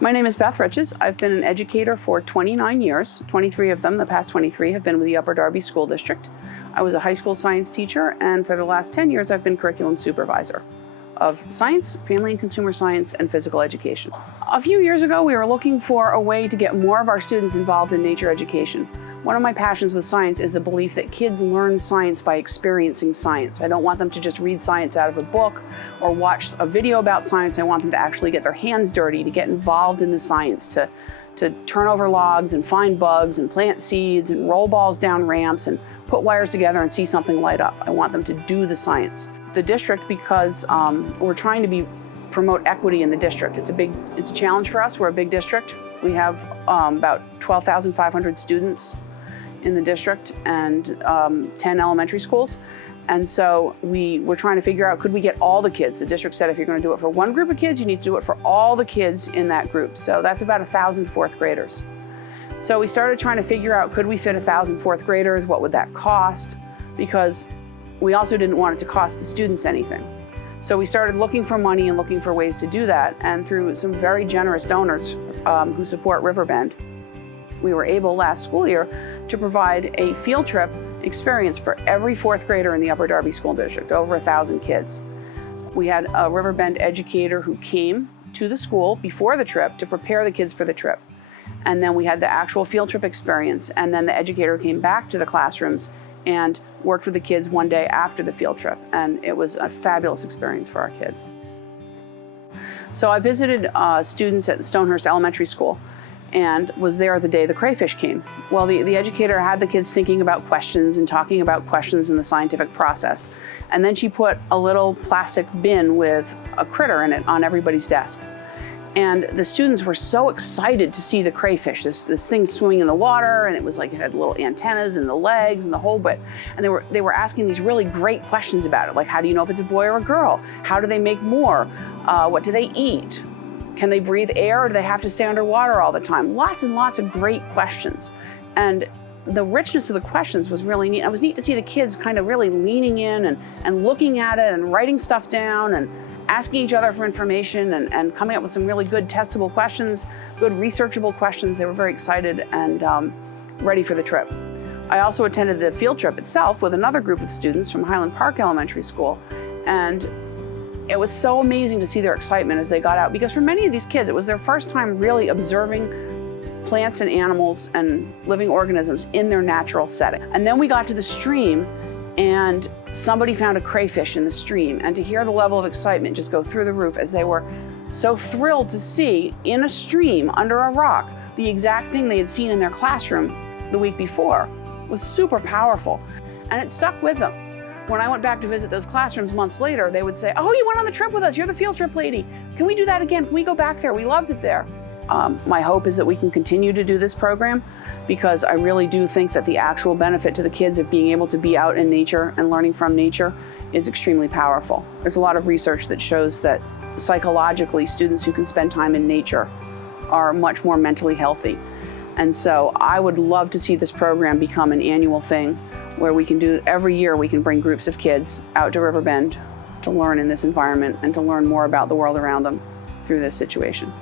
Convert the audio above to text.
My name is Beth Riches. I've been an educator for 29 years. 23 of them, the past 23, have been with the Upper Darby School District. I was a high school science teacher, and for the last 10 years I've been curriculum supervisor of science, family and consumer science, and physical education. A few years ago we were looking for a way to get more of our students involved in nature education. One of my passions with science is the belief that kids learn science by experiencing science. I don't want them to just read science out of a book or watch a video about science. I want them to actually get their hands dirty, to get involved in the science, to turn over logs and find bugs and plant seeds and roll balls down ramps and put wires together and see something light up. I want them to do the science. The district, because we're trying to promote equity in the district. It's a challenge for us. We're a big district. We have about 12,500 students in the district and 10 elementary schools. And so we're trying to figure out, could we get all the kids? The district said if you're going to do it for one group of kids, you need to do it for all the kids in that group. So that's about 1,000 fourth graders. So we started trying to figure out, could we fit 1,000 fourth graders? What would that cost? Because we also didn't want it to cost the students anything. So we started looking for money and looking for ways to do that. And through some very generous donors who support Riverbend, we were able last school year to provide a field trip experience for every fourth grader in the Upper Darby School District, over 1,000 kids. We had a Riverbend educator who came to the school before the trip to prepare the kids for the trip. And then we had the actual field trip experience, and then the educator came back to the classrooms and worked with the kids one day after the field trip, and it was a fabulous experience for our kids. So I visited students at Stonehurst Elementary School and was there the day the crayfish came. Well, the educator had the kids thinking about questions and talking about questions in the scientific process. And then she put a little plastic bin with a critter in it on everybody's desk. And the students were so excited to see the crayfish, this thing swimming in the water, and it was like it had little antennas and the legs and the whole bit. And they were asking these really great questions about it, like how do you know if it's a boy or a girl? How do they make more? What do they eat? Can they breathe air, or do they have to stay underwater all the time? Lots and lots of great questions. And the richness of the questions was really neat. It was neat to see the kids kind of really leaning in and looking at it and writing stuff down and asking each other for information and coming up with some really good testable questions, good researchable questions. They were very excited and ready for the trip. I also attended the field trip itself with another group of students from Highland Park Elementary School, and it was so amazing to see their excitement as they got out, because for many of these kids it was their first time really observing plants and animals and living organisms in their natural setting. And then we got to the stream and somebody found a crayfish in the stream, and to hear the level of excitement just go through the roof as they were so thrilled to see in a stream under a rock the exact thing they had seen in their classroom the week before was super powerful, and it stuck with them. When I went back to visit those classrooms months later, they would say, "Oh, you went on the trip with us, you're the field trip lady. Can we do that again? Can we go back there? We loved it there." My hope is that we can continue to do this program, because I really do think that the actual benefit to the kids of being able to be out in nature and learning from nature is extremely powerful. There's a lot of research that shows that psychologically, students who can spend time in nature are much more mentally healthy. And so I would love to see this program become an annual thing where we can do, every year we can bring groups of kids out to Riverbend to learn in this environment and to learn more about the world around them through this situation.